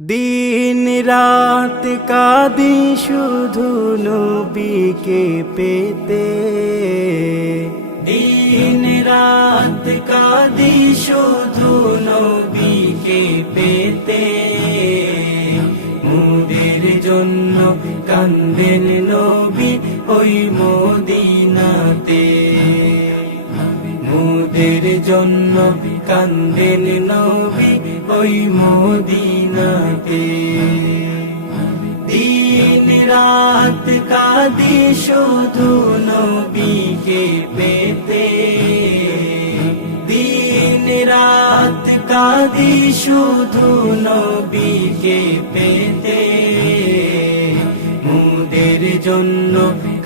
দিন রাত কাঁদি শুধু নবীকে পেতে, দিন রাত কাঁদি শুধু নবীকে পেতে। মোদের জন্য কান্দেন নবী ওই মদিনাতে, মোদের জন্য কান্দেন নবী ওই মদিনাতে। দিন রাত কাঁদি শুধু নবীকে পেতে, দিন রাত কাঁদি শুধু নবীকে পেতে। মোদের জন্য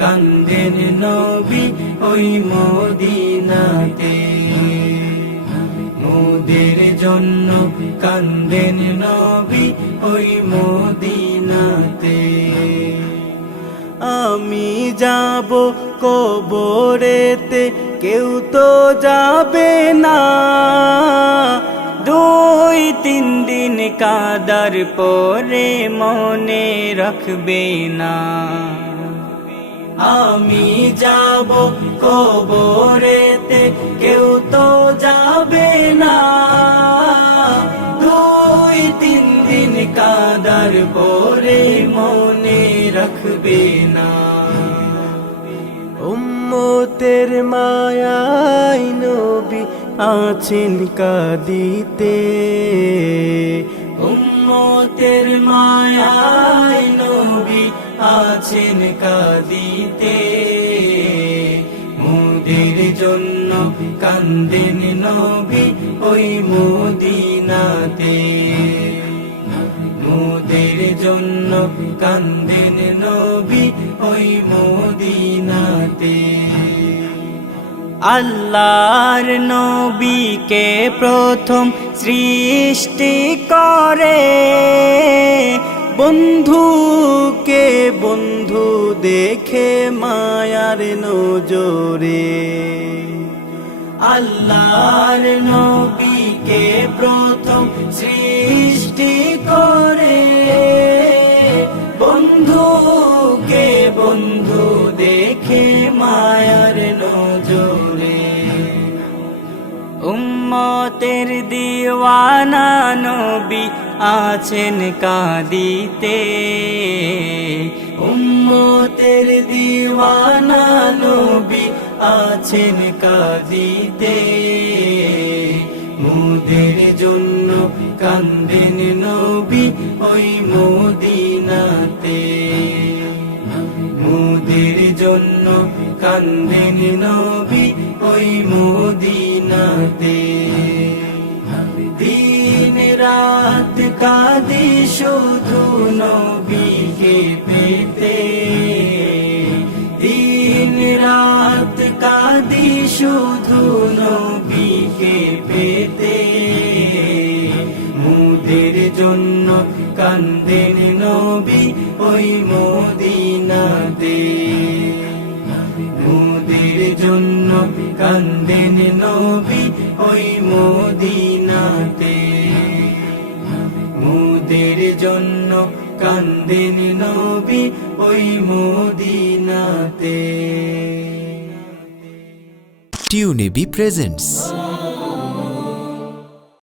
কান্দেন নবী ওই মদিনাতে, মোদের জন্য কান্দেন নবী ওই মদিনাতে। আমি যাব কবরেতে, কেউ তো যাবে না, 2-3 দিন কাদার পরে মনে রাখবে না। আমি যাব কবরেতে, কেউ তো যাবে না, 2-3 দিন কাদার পরে মনে রাখবে না। উম্মতের মায়ায় নবী আছেন কাঁদিতে, উম্মতের মায়ায় নবী আছেন কাঁদিতে। মোদের জন্য কান্দেন নবী ওই মদিনাতে, মোদের জন্য কান্দেন নবী ওই মদিনাতে। আল্লাহর নবীকে প্রথম সৃষ্টি করে, বন্ধুকে বন্ধু দেখে মায়ার নজরে। আল্লাহর নবীকে প্রথম সৃষ্টি করে, বন্ধুকে বন্ধু দেখে মায়ার নজরে। উম্মতের দিওয়ানা নবী আছেন কাঁদিতে, উম্মতের দিওয়ানা নবী আছেন কাঁদিতে। মোদের জন্য কান্দেন নবী ওই মদিনাতে, মোদের জন্য কান্দেন নবী ওই মদিনাতে। দিন রাত কাঁদি শুধু নবীকে পেতে, দিন রাত কাঁদি শুধু নবীকে পেতে। মোদের জন্য কান্দেন নবী ওই মদিনাতে, মোদের জন্য কান্দেন নবী ওই মদিনাতে, মোদের জন্য কান্দেন নবী ওই মদিনাতে। টিউনিবি প্রেজেন্টস।